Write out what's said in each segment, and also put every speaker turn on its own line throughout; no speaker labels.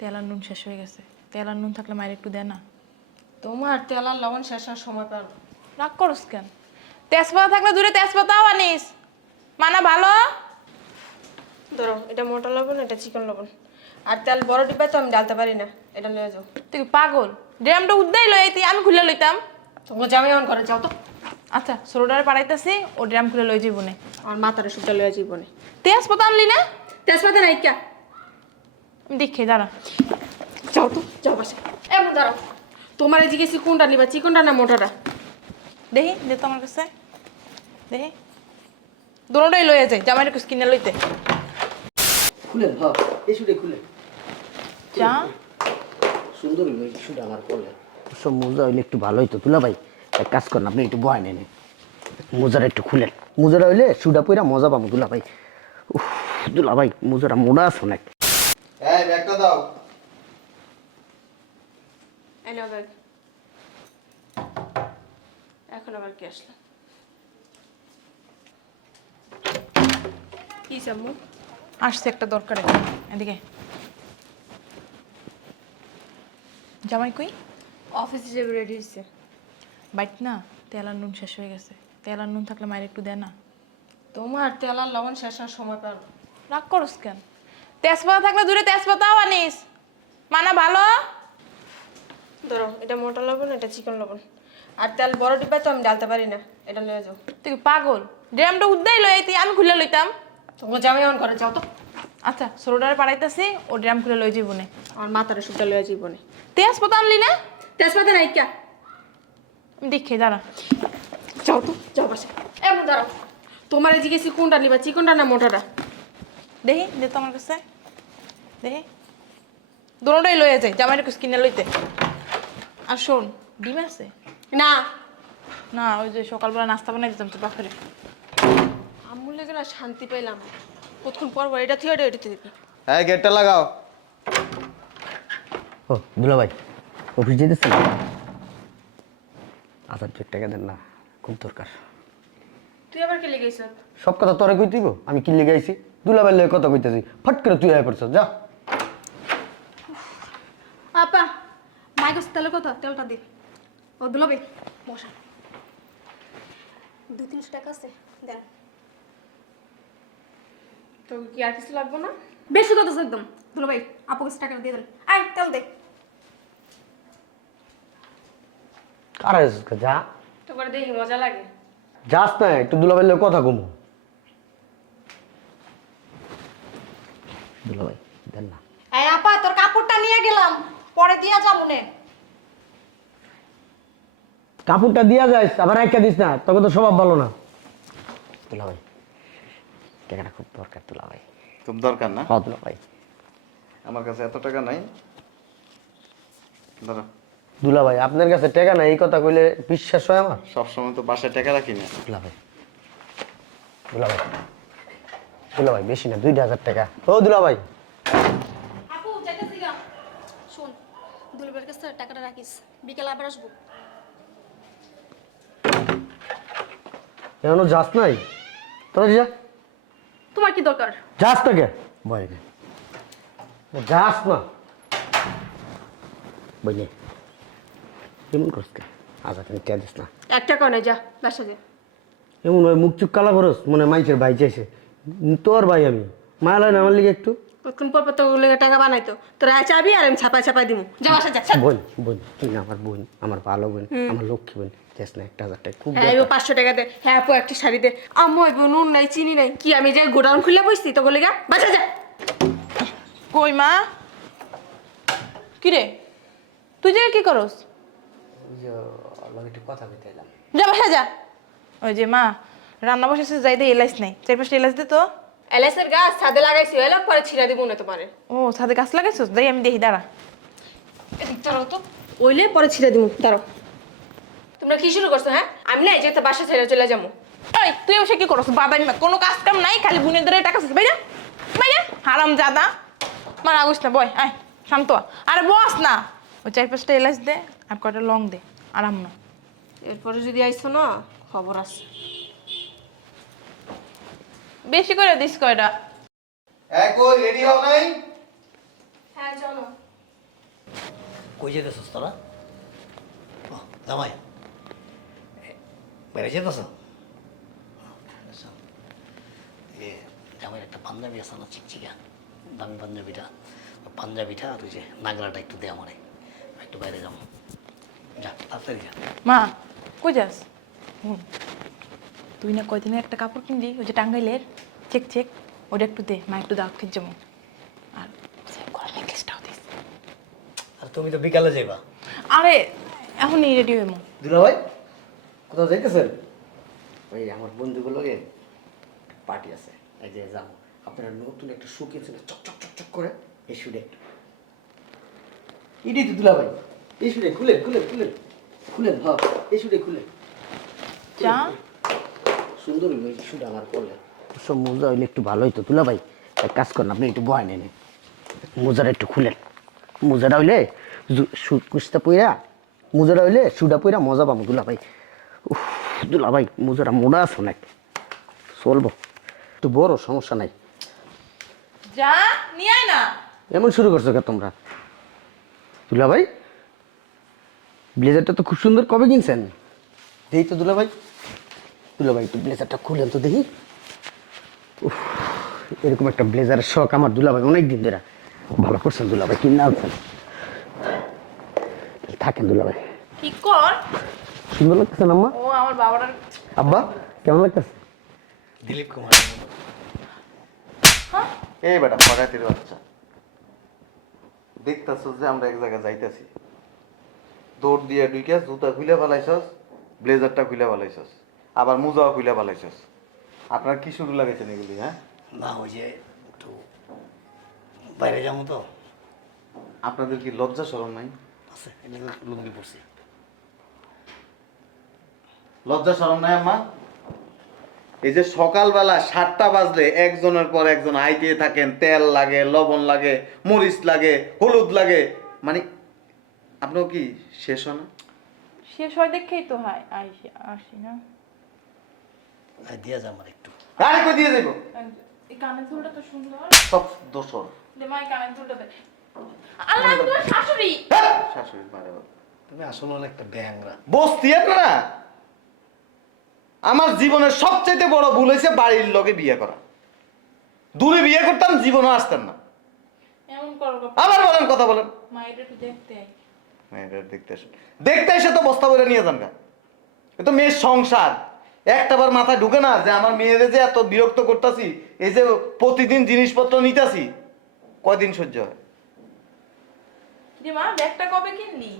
তেল আর নুন শেষ হয়ে গেছে। তেল আর নুন থাকলে মায়ের একটু দে না।
তোমার তেল আর লবণ শেষ হওয়ার সময় পার।
রাগ করস কেন? তেজপাতা থাকলে দূরে তেজপাতাও আনিস। মানা ভালো?
ধরো এটা মোটা লবণ এটা চিকন লবণ। আর তেল বড় ডিব্বায় তো আমি ডালতে পারি না এটা নিয়ে যাও।
তুই পাগল? ড্রামটা উদ্দাই লই আইতি আমি খুলে লইতাম।
তোমার জামাই এখন করে যাও তো।
আচ্ছা সরোডারে পাড়াইতেছি ও ড্রাম খুলে লই যাইব নে।
আমার মাথার সুটা লয়ে জীবনে
তেজপাতা আনলি না?
তেজপাতা নাই কে।
দেখি দাঁড়া।
যাও তো যাও বাসে। এমন দাঁড়াও। তোমার এই জিজ্ঞেসি কোনটা নিবা? চিকনটা না মোটাটা?
দেখি দে তো আমার কাছে। দেখি। দুটোটাই লইয়া যায় জামাইটা কিছু কিনে লইতে।
খুলে হ্যাঁ এই শুটে খুলেন
যা।
সুন্দর হইল এই শুটে আমার করলেন সব মোজা হইলে একটু ভালো হইতো। তুলা ভাই এক কাজ করেন আপনি একটু বয় নেন। মোজাটা একটু খুলেন মোজাটা হইলে শুটা পইরা মজা পাবো দুলা ভাই। উফ দুলা ভাই মোজাটা মোড়া আছে অনেক।
ব্যাগটা দাও।
এলো ব্যাগ। এখন আবার কি আসলো? কি সাম্মু
আসছে একটা দরকারে। এদিকে। জামাই কই?
অফিস হিসেবে রেডি হয়েছে
বাইট না তেল আর নুন শেষ হয়ে গেছে। তেল আর নুন থাকলে মায়ের একটু দে না।
তোমার তেল আর লবণ শেষ হওয়ার সময় পার
রাগ করস কেন? তেজপাতা থাকলে দূরে তেজপাতাও আনিস। মানা ভালো?
ধরো এটা মোটা লবণ এটা চিকন লবণ। আর তেল বড় ডিব্বায় তো আমি ডালতে পারি না এটা নিয়ে যাও।
তুই পাগল? ড্রামটা উদ্দাই লই আইতি আমি খুলে লইতাম।
তোমার জামাই এখন করে যাও তো।
আচ্ছা সরোডারে পাড়াইতেছি ও ড্রাম খুলে লই যাইব নে।
আমার মাথার সুটা লয়ে জীবনে
তেজপাতা আনলি না?
তেজপাতা নাই কে।
আমি দেখি দাঁড়া।
যাও তো যাও বাসে এমন দাঁড়াও। তোমার এই জিজ্ঞেসি কোনটা নিবা চিকনটা না মোটাটা?
দেখি দে তো আমার কাছে। দেখি দুটোটাই লইয়া যায় জামাইটা কিছু কিনে লইতে। আর শোন ডিম আছে?
না।
না ওই যে সকালবেলা নাস্তা বানাই দিতাম তো পাখরে
আম্মুর লেগে না শান্তি পাইলাম। কতক্ষণ পর পর এটা থিয়ে এটা দিবি।
এই গেটটা লাগাও।
ও দুলা ভাই অফিস যেতেছেন আধার দুই টাকা দেন না খুব দরকার।
তুই আবার কে লেগেছ
সব কথা তোরে কই দিব আমি কি লিগাইছি দুলা ভাই লগে কথা কইতেছি ফট করে তুই আয় পড়ছ যা।
আপা মাই কাছে তেলের কথা তেলটা দে। ও দুলাবে বসা। দু তিনশো টাকা আছে দেন।
তো কি আর কিছু লাগবে না?
বেশি কথা আছে একদম। দুলাভাই আপু কাছে টাকা দিয়ে দেন। আয় তেল দে।
কার যা।
তো করে দেখি মজা লাগে।
যাস না একটু লগে কথা কমু। দুলাভাই দেন না।
এই আপা তোর কাপড়টা নিয়ে গেলাম পরে দিয়া যাব নে
কাপড়টা দিয়া যাইস আবার একটা দিস না তখন তো স্বভাব ভালো না। দুলাভাই টাকাটা খুব দরকার দুলাভাই
খুব দরকার না?
হ দুলাভাই
আমার কাছে এত টাকা নাই। ধরো।
দুলাভাই আপনার কাছে টাকা নাই এই কথা কইলে বিশ্বাস হয় আমার?
সবসময় তো বাসায় টাকা রাখি না।
দুলাভাই দুলাভাই দুলাভাই বেশি না দুইটা হাজার টাকা। ও
আপু শোন দুলাভাইয়ের কাছে টাকাটা রাখিস বিকেলে আবার আসব।
এখনও যাস নাই? তোরা যা।
তোমার কি দরকার?
যাস না কে যাস না। কেমন কে? আজ আপনি কে দিস না।
একটা কনে যা বাসা যা।
এমন ভাই মুখ চুপ কালা করস মনে মাইসের ভাই চাইছে তোর ভাই আমি। মায়া লাগে না আমার লিগে একটু।
কতক্ষণ পর তো লেগে টাকা বানাইতো। তোরা চাবি আর আমি ছাপাই ছাপাই দিমু। যা বাসা যা
বোন বোন তুই না আমার বোন আমার ভালো বোন আমার লক্ষ্মী বোন। যাস না একটা হাজার টাকা খুব
হ্যাঁ পাঁচশো টাকা দে। হ্যাঁ আপু একটা শাড়ি দে। আম্মু এবার নুন নাই চিনি নাই। কি আমি যে গোডাউন খুলে বসছি তো বলে গা বাসা যা।
কই মা? কিরে? তুই যে কি করস?
একটু কথা
যা বাসা যা। ওই যে মা রান্না বসেছে যাই দে এলাইস নাই। চার পাঁচটা এলাইস দে তো।
এলএসের গাছ ছাদে লাগাইছি এলাম পরে ছিড়া দিব না তোমারে।
ও ছাদে গাছ লাগাইছিস যাই আমি দেখি দাঁড়া।
এদিক দাঁড়াও তো। ওইলে পরে ছিড়া দিব দাঁড়াও। তোমরা কি শুরু করছ হ্যাঁ? আমি না যেতে বাসা ছেড়ে চলে যাব।
ওই তুই বসে কি করস? বাদামি কোনো কাজ কাম নাই খালি বুনের ধরে টাকা চাইছিস। ভাইয়া ভাইয়া হারাম জাদা। মার আগুস না বয় আয় শান্ত। আরে বস না। ওই চার পাঁচটা এলাইস দে আর কয়টা লং দে। আরাম না।
এরপরে যদি আইসো না খবর আছে।
বেশি করে দিস কয়টা?
এক রেডি হও নাই?
হ্যাঁ চলো।
কই যেতেছিস তোরা? ও জামাই। এ, বেড়ে যেতেছ? এ জামাইয়ের একটা পাঞ্জাবি আছে না চিকচিকা দামি পাঞ্জাবিটা। ওই পাঞ্জাবিটা আর ওই যে নাগরাটা একটু দে আমারে। একটু বাইরে যাব। যা তাড়াতাড়ি যা।
মা কই যাস? হুম। তুই না কয়দিনে একটা কাপড় কিনলি? ওই যে টাঙ্গাইলের চেক চেক ওটা একটু দে মা একটু দাও খেয়ে যাব। আর সেভ করা নেকলেসটাও দিস।
আর তুমি তো বিকালে যাইবা।
আরে এখনই রেডি
দুলা ভাই কোথাও যাইতেছেন? ওই আমার বন্ধুগুলোকে পার্টি আছে। এই যে যাব আপনারা নতুন একটা শু চক চক চক চক করে এই শুটে ইডি তো দুলা ভাই এই শুটে খুলে খুলে খুলে খুলেন হ্যাঁ এই শুটে খুলে
যা।
সুন্দর এই শুটা আমার করলে। সব মোজা হইলে একটু ভালো হইতো। তুলা ভাই এক কাজ করেন আপনি একটু বয় নেন। মোজাটা একটু খুলেন। মোজাটা হইলে কুস্তা পইরা মোজাটা হইলে সুডা পইরা মজা পাবো দুলা ভাই। উফ দুলা ভাই মোজাটা মোড়া আছে অনেক। চলবো। একটু বড় সমস্যা নাই।
যা নিয়ে না।
এমন শুরু করছ কে তোমরা? দুলা ভাই ব্লেজারটা তো খুব সুন্দর। কবে কিনছেন? দেখি তো দুলা ভাই দুলা ভাই একটু ব্লেজারটা খুলেন তো দেখি। উফ, এরকম একটা ব্লেজারের শখ আমার দুলা ভাই অনেক দিন ধরে। ভালো করছেন দুলা ভাই কিনে আনছেন থাকেন দুলা ভাই
ঠিক কর?
সুন্দর লাগতেছে না আম্মা?
ও আমার বাবার
আব্বা কেমন লাগতেছে?
দিলীপ কুমার। এই বেটা পড়াতির বাচ্চা দেখতেছস যে আমরা এক জায়গায় যাইতেছি। দৌড় দিয়ে ঢুকে জুতা খুলে ফেলাইছস ব্লেজারটা খুলে ফেলাইছস। আবার মোজাও খুলে ফেলাইছস। আপনার কি শুরু লাগাইছেন এগুলি হ্যাঁ?
না ওই যে একটু বাইরে যাব তো।
আপনাদের কি লজ্জা শরম নাই?
আছে এমনি লুঙ্গি পড়ছি
লজ্জা শরম নাই আম্মা? এই যে সকালবেলা সাতটা বাজলে একজনের পর একজন আইতে থাকেন তেল লাগে লবণ লাগে মরিচ লাগে হলুদ লাগে। মানে আপনার কি শেষ হয় না?
শেষ হয় দেখেই তো হয় আইসি আসি না।
দিয়া যা আমার একটু।
আরে কই দিয়ে যাইব
এই কানের দুলটা তো সুন্দর।
সব দোষর
দে মা কানের দুলটা দে। আল্লাহ আমি তোমার শাশুড়ি
শাশুড়ি মারে
তুমি আসলে একটা ব্যাংরা।
বসতি আপনারা আমার জীবনের সবচাইতে বড় ভুল হয়েছে বাড়ির লোকে বিয়ে করা। দূরে বিয়ে করতাম জীবনও আসতেন না।
এমন করো
আবার বলেন কথা বলেন।
একটু দেখতে
এসে তো বস্তা বলে নিয়ে যান এ তো মেয়ের সংসার। একটাবার মাথায় ঢুকে না যে আমার মেয়েদের যে এত বিরক্ত করতেছি এই যে প্রতিদিন জিনিসপত্র নিতেছি কয়দিন সহ্য হয়?
মা ব্যাগটা কবে কিনলি?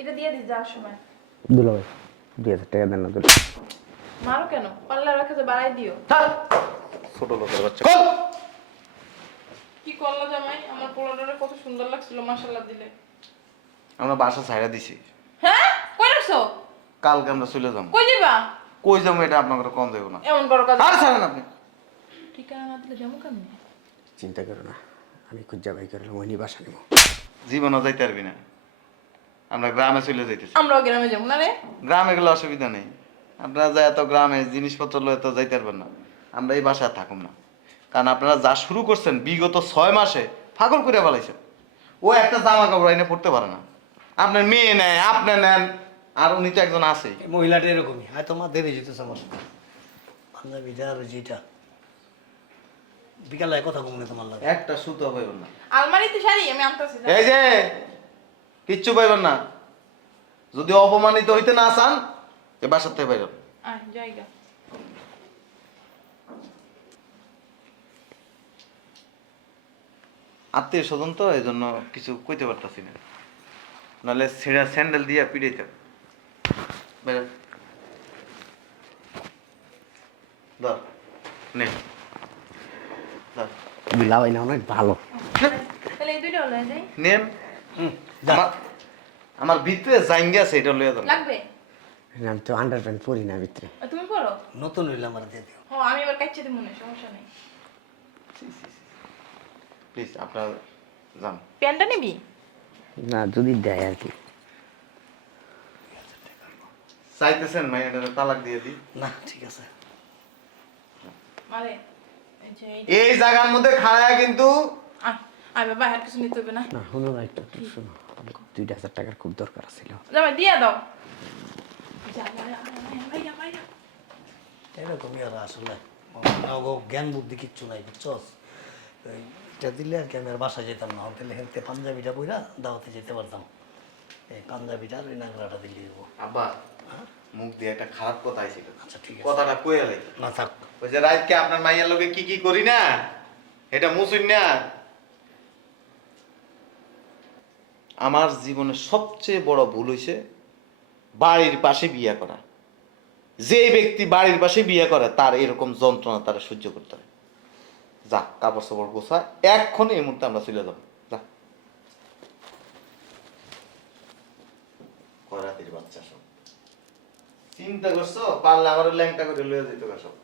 এটা দিয়ে দিস যাওয়ার সময়।
দুলা ভাই দুই হাজার টাকা দেন না দুলা
মারো কেন? পাল্লা রাখা যে বাড়াই দিও।
ছোট লোকের বাচ্চা। কল।
কি করল জামাই? আমার পোলাটারে কত সুন্দর লাগছিল মাশাল্লাহ দিলে।
আমরা বাসা ছাইড়া দিছি।
হ্যাঁ? কই রাখছো?
কালকে আমরা চলে যাব।
কই যাবা?
কই যাব এটা আপনার কম দেবো না।
এমন বড় কাজ
আর ছাড়েন আপনি।
ঠিকানা না দিলে যাব কেমনে?
চিন্তা করো না আমি খুঁজা বাই করলাম ওই বাসা নিব
জীবনও যাইতে পারবি না। আমরা গ্রামে চলে যাইতেছি।
আমরা গ্রামে যাব না রে।
গ্রামে গেলে অসুবিধা নেই। আপনারা যা এত গ্রামে জিনিসপত্র লয়ে তো যাইতে পারবেন না। আমরা এই বাসায় থাকুম না। কারণ আপনারা যা শুরু করছেন বিগত ছয় মাসে ফাগল করে ফেলাইছেন। ও একটা জামা কাপড় এনে পড়তে পারে না। আপনার মেয়ে নেয় আপনি নেন। আর উনি তো একজন
আছে মহিলাটা এরকমই। হয়তো মা দেরি যেতেছে আমার। পাঞ্জাবিটা আর যেটা বিকালে কথা কমনে তোমার লাগে।
একটা সুতো পাইবেন না।
আলমারিতে শাড়ি আমি আনতেছি
এই যে কিচ্ছু পাইবেন না। যদি অপমানিত হইতে না চান এ বাসার থেকে পাইবেন।
আয় জায়গা।
আত্মীয় স্বজন তো এই জন্য কিছু কইতে পারতাছি না। নাহলে ছেঁড়া স্যান্ডেল দিয়ে পিড়াইতাম। বেরো। ধর নে ধর।
বিলা ভাই না অনেক ভালো
তাহলে এই দুইটা হলো যাই
নেন
হুম যা
আমার আমার ভিতরে আছে এটা লইয়া যান
লাগবে
আমি তো আন্ডার প্যান্ট পরি না ভিতরে
তুমি পড়ো
নতুন হইলে আমার দিয়ে দিও
ও আমি এবার কাচ্চা দিব মনে সমস্যা নেই
প্লিজ আপনারা যান
প্যান্টটা নিবি
না যদি দেয় আর কি
চাইতেছেন ভাই এটা তালাক দিয়ে দিই।
না ঠিক আছে।
মারে এই
জায়গার মধ্যে খাড়ায় কিন্তু
আয় বাবা আর কিছু নিতে হবে না।
না শুনো না একটু একটু শোনো। দুইটা হাজার টাকার খুব দরকার ছিল
জামাই দিয়া দাও।
এরকমই আর আসলে জ্ঞান বুদ্ধি কিচ্ছু নাই বুঝছস? এটা দিলে আর কি আমি আর বাসায় যেতাম না। হোটেলে হেলতে পাঞ্জাবিটা বইরা দাওয়াতে যেতে পারতাম। এই পাঞ্জাবিটা আর ওই নাগরাটা দিলে দেবো
আব্বা মুখ দিয়ে একটা খারাপ কথা আইছিল
আচ্ছা ঠিক আছে।
কথাটা কয়ে লাই
না থাক।
ওই যে রাতকে আপনার মাইয়ার লোকে কি কি করি না এটা মুসুন না। আমার জীবনের সবচেয়ে বড় ভুল হয়েছে বাড়ির পাশে বিয়ে করা। যে ব্যক্তি বাড়ির পাশে বিয়ে করে তার এরকম যন্ত্রণা তারা সহ্য করতে হয় যা কাপড় সাপড় গোছা এক্ষণে এই মুহূর্তে আমরা চলে যাব যা করাতির বাচ্চা সব চিন্তা করছ পারলে আমার ল্যাংটা করে লয়ে যেতে সব